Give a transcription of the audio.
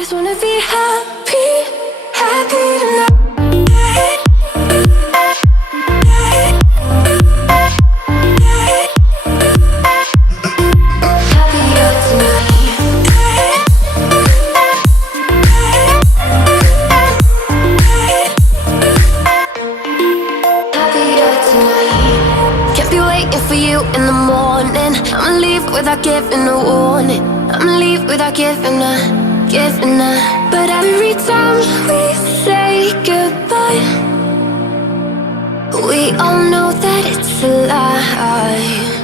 just wanna be happy, happy tonight. Happier tonight. Happier tonight. Can't be waiting for you in the morning. I'ma leave without giving a warning. I'ma leave without giving a. But every time we say goodbye, we all know that it's a lie.